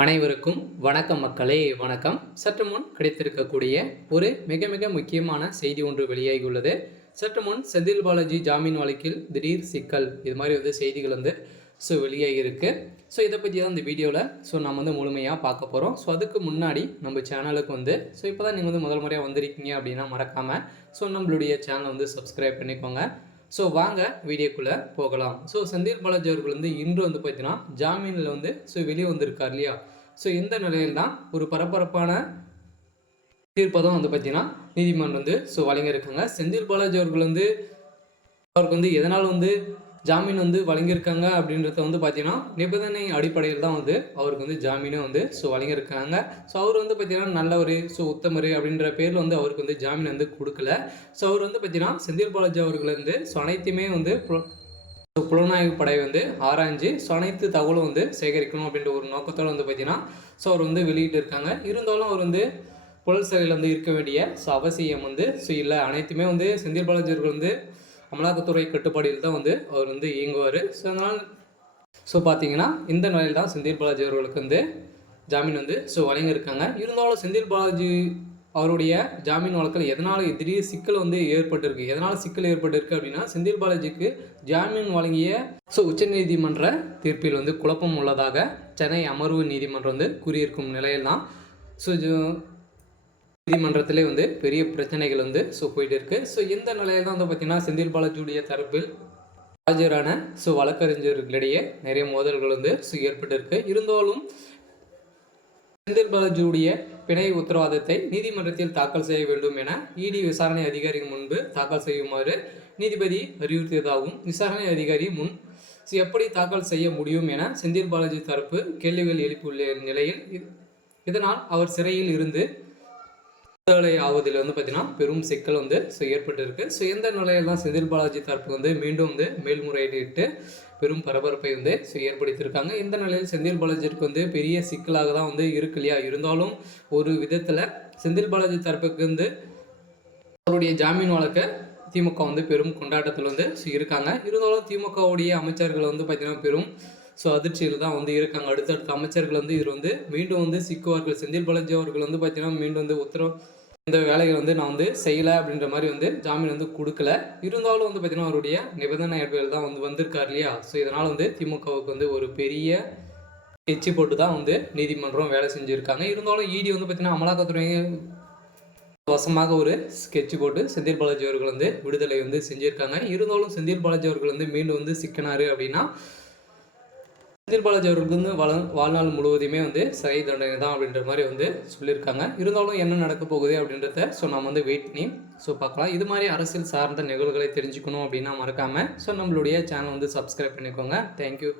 அனைவருக்கும் வணக்கம் மக்களே, வணக்கம். சற்று முன் கிடைத்திருக்கக்கூடிய ஒரு மிக மிக முக்கியமான செய்தி ஒன்று வெளியாகியுள்ளது. சற்று முன் செந்தில் பாலாஜி ஜாமீன் வழக்கில் திடீர் சிக்கல், இது மாதிரி செய்திகள் வெளியாகியிருக்கு. இதை பற்றி தான் இந்த வீடியோவில் நம்ம முழுமையாக பார்க்க போகிறோம். அதுக்கு முன்னாடி நம்ம சேனலுக்கு இப்போ தான் நீங்கள் முதல் முறையாக வந்திருக்கீங்க அப்படின்னா மறக்காமல் நம்மளுடைய சேனலை சப்ஸ்கிரைப் பண்ணிக்கோங்க. வாங்க வீடியோக்குள்ளே போகலாம். செந்தில் பாலாஜி அவர்கள் இன்று பார்த்தீங்கன்னா ஜாமீனில் வெளியே வந்திருக்கார் இல்லையா. இந்த நிலையில் தான் ஒரு பரபரப்பான தீர்ப்பை தான் பார்த்தீங்கன்னா நீதிமன்றம் வழங்கியிருக்காங்க. செந்தில் பாலாஜி அவர்கள் அவருக்கு எதனால் ஜாமீன் வழங்கியிருக்காங்க அப்படின்றத பார்த்தீங்கன்னா நிபந்தனை அடிப்படையில் தான் அவருக்கு ஜாமீனை வழங்கியிருக்காங்க. அவர் பார்த்தீங்கன்னா நல்ல ஒரு உத்தமர் அப்படின்ற பேரில் அவருக்கு ஜாமீன் கொடுக்கல. அவர் பார்த்தீங்கன்னா செந்தில் பாலாஜி அவர்கள் அனைத்துமே புலனாய்வு படை ஆராய்ஞ்சு அனைத்து தகவலும் சேகரிக்கணும் அப்படின்ற ஒரு நோக்கத்தோடு பார்த்தீங்கன்னா அவர் வெளியிட்டு இருக்காங்க. இருந்தாலும் அவர் புலல் சிறையில் இருக்க வேண்டிய அவசியம் இல்லை. அனைத்துமே செந்தில் பாலாஜி அவர்கள் அமலாக்கத்துறை கட்டுப்பாடில் தான் அவர் இயங்குவார். அதனால் பார்த்தீங்கன்னா இந்த நிலையில் தான் செந்தில் பாலாஜி அவர்களுக்கு ஜாமீன் வழங்கியிருக்காங்க. இருந்தாலும் செந்தில் பாலாஜி அவருடைய ஜாமீன் வழக்கில் எதனால் திடீர் சிக்கல் ஏற்பட்டிருக்கு. எதனால் சிக்கல் ஏற்பட்டிருக்கு அப்படின்னா, செந்தில் பாலாஜிக்கு ஜாமீன் வழங்கிய உச்சநீதிமன்ற தீர்ப்பில் குழப்பம் உள்ளதாக சென்னை அமர்வு நீதிமன்றம் கூறியிருக்கும் நிலையில் தான் நீதிமன்றத்திலே பெரிய பிரச்சனைகள் போயிட்டு இருக்கு. இந்த நிலையில் தான் பார்த்தீங்கன்னா செந்தில் பாலாஜியுடைய தரப்பில் ஆஜரான வழக்கறிஞர்களிடையே நிறைய மோதல்கள் ஏற்பட்டிருக்கு. இருந்தாலும் செந்தில் பாலாஜியுடைய பிணை உத்தரவாதத்தை நீதிமன்றத்தில் தாக்கல் செய்ய வேண்டும் என இடி விசாரணை அதிகாரிகள் முன்பு தாக்கல் செய்யுமாறு நீதிபதி அறிவுறுத்தியதாகவும், விசாரணை அதிகாரி முன் எப்படி தாக்கல் செய்ய முடியும் என செந்தில் பாலாஜி தரப்பு கேள்விகள் எழுப்பியுள்ள நிலையில் இதனால் அவர் சிறையில் இருந்து ஆவதில் பார்த்தீங்கன்னா பெரும் சிக்கல் ஏற்பட்டிருக்கு. இந்த நிலையில் தான் செந்தில் பாலாஜி தரப்பு மீண்டும் மேல்முறையீட்டு பெரும் பரபரப்பை ஏற்படுத்தியிருக்காங்க. இந்த நிலையில் செந்தில் பாலாஜிக்கு பெரிய சிக்கலாக தான் இருக்கு இல்லையா. இருந்தாலும் ஒரு விதத்தில் செந்தில் பாலாஜி தரப்புக்கு அவருடைய ஜாமீன் வழக்க திமுக பெரும் கொண்டாட்டத்தில் இருக்காங்க. இருந்தாலும் திமுகவுடைய அமைச்சர்கள் பார்த்தீங்கன்னா பெரும் அதிர்ச்சியில் தான் இருக்காங்க. அடுத்தடுத்த அமைச்சர்கள் இது மீண்டும் சிக்குவார்கள். செந்தில் பாலாஜி அவர்கள் பார்த்தீங்கன்னா மீண்டும் உத்தரவு இந்த வேலையை நான் செய்யலை அப்படின்ற மாதிரி ஜாமீன் கொடுக்கல. இருந்தாலும் பார்த்தீங்கன்னா அவருடைய நிபந்தனை அடிப்படையில் தான் வந்திருக்கார் இல்லையா. இதனால் திமுகவுக்கு ஒரு பெரிய எச்சி போட்டு தான் நீதிமன்றம் வேலை செஞ்சுருக்காங்க. இருந்தாலும் இடி பார்த்தீங்கன்னா அமலாக்கத்துறை வசமாக ஒரு ஸ்கெட்ச் போட்டு செந்தில் பாலாஜி அவர்கள் விடுதலை செஞ்சுருக்காங்க. இருந்தாலும் செந்தில் பாலாஜி அவர்கள் மீண்டும் சிக்கினார் அப்படின்னா செந்தில் பாலாஜி அவர்களுக்கு வாழ்நாள் முழுவதுமே சிறை தண்டனை தான் அப்படின்ற மாதிரி சொல்லியிருக்காங்க. இருந்தாலும் என்ன நடக்க போகுது அப்படின்றத நம்ம வெயிட் பண்ணி பார்க்கலாம். இது மாதிரி அரசியல் சார்ந்த நிகழ்வுகளை தெரிஞ்சுக்கணும் அப்படின்னா மறக்காமல் நம்மளுடைய சேனல் சப்ஸ்கிரைப் பண்ணிக்கோங்க. தேங்க்யூ.